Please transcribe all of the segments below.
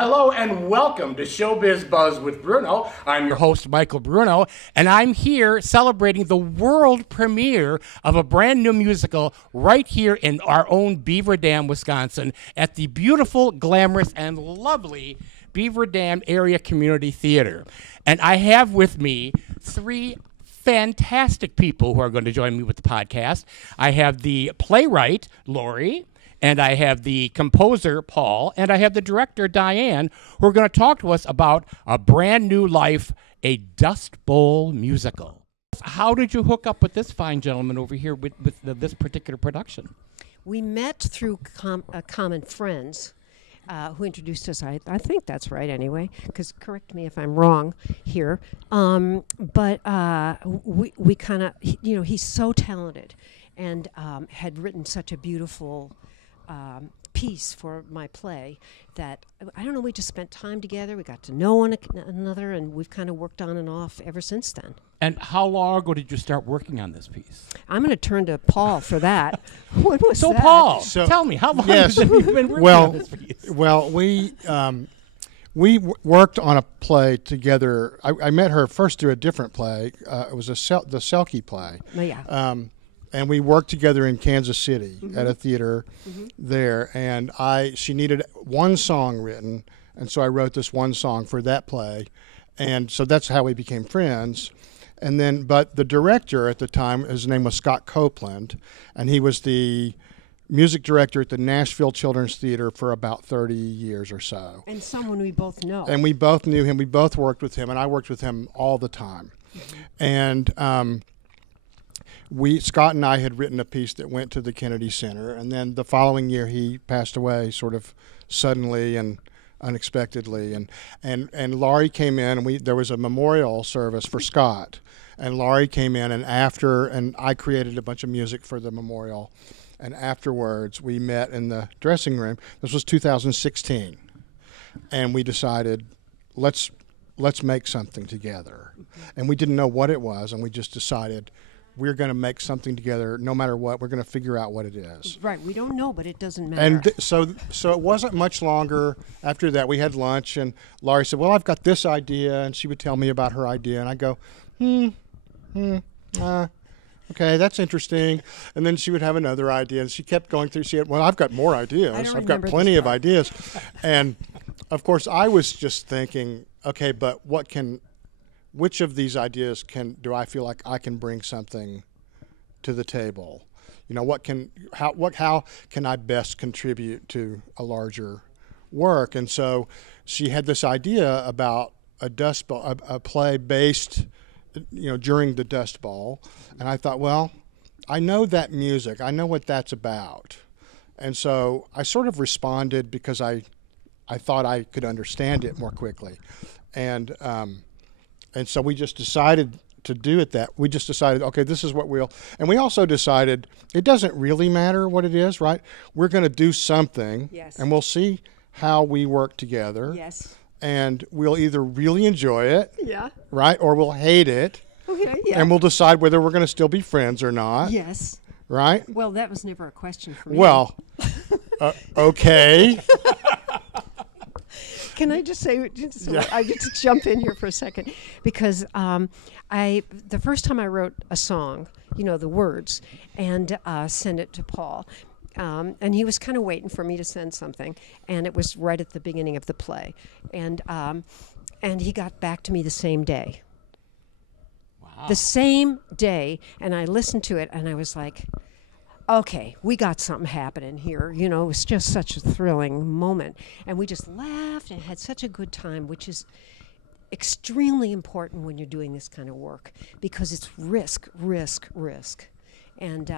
Hello and welcome to Show Biz Buzz with Bruno. I'm your host, Michael Bruno, and I'm here celebrating the world premiere of a brand new musical right here in our own Beaver Dam, Wisconsin, at the beautiful, glamorous, and lovely Beaver Dam Area Community Theater. And I have with me three fantastic people who are going to join me with the podcast. I have the playwright, Lori, and I have the composer, Paul, and I have the director, Diane, who are going to talk to us about A Brand New Life, a Dust Bowl musical. How did you hook up with this fine gentleman over here with this particular production? We met through common friends who introduced us. I think that's right anyway, because correct me if I'm wrong here. But we kind of, he's so talented and had written such a beautiful piece for my play that, I don't know, we just spent time together. We got to know one another, and we've kind of worked on and off ever since then. And how long ago did you start working on this piece? I'm going to turn to Paul for that. When was that? Paul, tell me, how long have you been working on this piece? Well, we worked on a play together. I met her first through a different play. It was the Selkie play. Oh, yeah. And we worked together in Kansas City at a theater there. And she needed one song written, and so I wrote this one song for that play. And so that's how we became friends. And then, but the director at the time, his name was Scott Copeland, and he was the music director at the Nashville Children's Theater for about 30 years or so. And someone we both know. And we both knew him. We both worked with him, and I worked with him all the time. And Scott and I had written a piece that went to the Kennedy Center, and then the following year he passed away sort of suddenly and unexpectedly. And Laurie came in, and there was a memorial service for Scott. And Laurie came in, and I created a bunch of music for the memorial. And afterwards, we met in the dressing room. This was 2016. And we decided, let's make something together. And we didn't know what it was, and we just decided we're going to make something together no matter what. We're going to figure out what it is. Right. We don't know, but it doesn't matter. And so it wasn't much longer after that. We had lunch, and Laurie said, well, I've got this idea. And she would tell me about her idea. And I go, okay, that's interesting. And then she would have another idea. And she kept going through. She had, well, I've got more ideas. I've got plenty of ideas. And, of course, I was just thinking, okay, but which of these ideas do I feel like I can bring something to the table? How can I best contribute to a larger work? And so she had this idea about a Dust Bowl, a play based, during the Dust Bowl. And I thought, well, I know that music. I know what that's about. And so I sort of responded because I thought I could understand it more quickly. And so we just decided to do it we just decided, okay, this is what and we also decided it doesn't really matter what it is, right? We're going to do something, yes, and we'll see how we work together. Yes. And we'll either really enjoy it, yeah, right, or we'll hate it. Okay, yeah. And we'll decide whether we're going to still be friends or not. Yes. Right? Well, that was never a question for me. Well, okay. Can I just say, I get to jump in here for a second, because the first time I wrote a song, the words, and sent it to Paul, and he was kind of waiting for me to send something, and it was right at the beginning of the play, and he got back to me the same day. Wow. The same day, and I listened to it, and I was like, okay, we got something happening here. It was just such a thrilling moment. And we just laughed and had such a good time, which is extremely important when you're doing this kind of work, because it's risk. And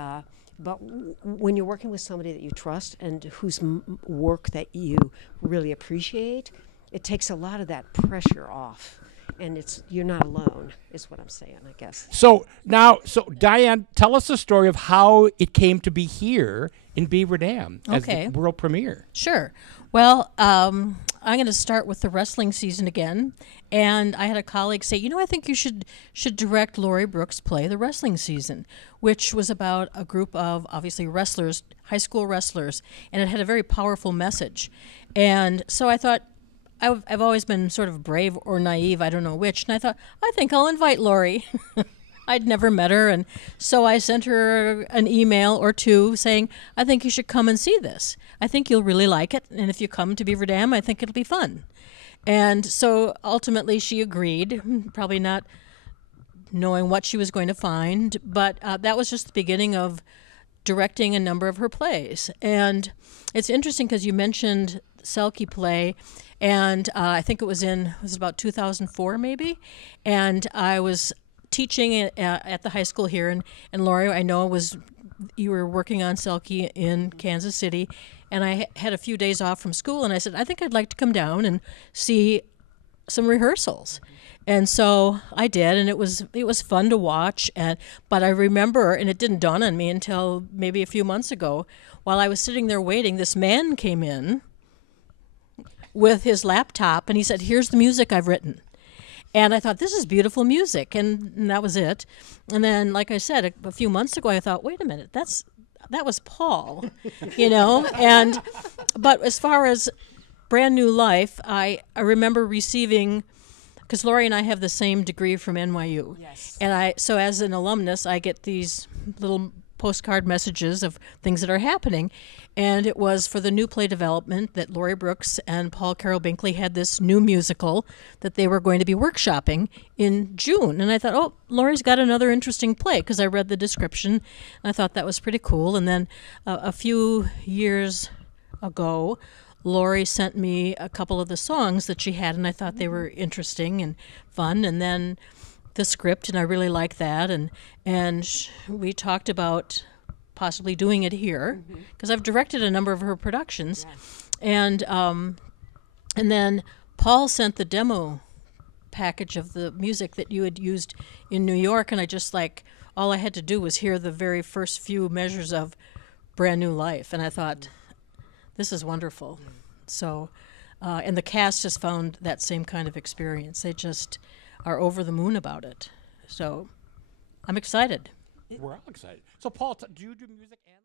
but when you're working with somebody that you trust and whose work that you really appreciate, it takes a lot of that pressure off. And you're not alone, is what I'm saying, I guess. So Diane, tell us the story of how it came to be here in Beaver Dam as the world premiere. Sure. Well, I'm going to start with the wrestling season again. And I had a colleague say, I think you should direct Laurie Brooks' play, The Wrestling Season, which was about a group of, obviously, wrestlers, high school wrestlers, and it had a very powerful message. And so I thought, I've always been sort of brave or naive, I don't know which, and I thought, I think I'll invite Lori. I'd never met her, and so I sent her an email or two saying, I think you should come and see this. I think you'll really like it, and if you come to Beaver Dam, I think it'll be fun. And so ultimately she agreed, probably not knowing what she was going to find, but that was just the beginning of directing a number of her plays. And it's interesting because you mentioned Selkie play, and I think it was about 2004 maybe, and I was teaching at the high school here, and Lori, I know you were working on Selkie in Kansas City, and I had a few days off from school, and I said, I think I'd like to come down and see some rehearsals. And so I did, and it was fun to watch. But I remember, and it didn't dawn on me until maybe a few months ago, while I was sitting there waiting, this man came in with his laptop, and he said, here's the music I've written. And I thought, this is beautiful music, and that was it. And then, like I said, a few months ago, I thought, wait a minute, that was Paul, but as far as Brand New Life, I remember receiving, because Lori and I have the same degree from NYU. Yes. And so as an alumnus, I get these little postcard messages of things that are happening. And it was for the new play development that Lori Brooks and Paul Carroll Binkley had this new musical that they were going to be workshopping in June. And I thought, oh, Lori's got another interesting play, because I read the description, and I thought that was pretty cool. And then a few years ago, Lori sent me a couple of the songs that she had, and I thought they were interesting and fun. And then the script, and I really liked that. And we talked about possibly doing it here, because I've directed a number of her productions. Yes. And then Paul sent the demo package of the music that you had used in New York, and I just all I had to do was hear the very first few measures of Brand New Life, and I thought, this is wonderful. So, and the cast has found that same kind of experience. They just are over the moon about it. So I'm excited. We're all excited. So, Paul, do you do music and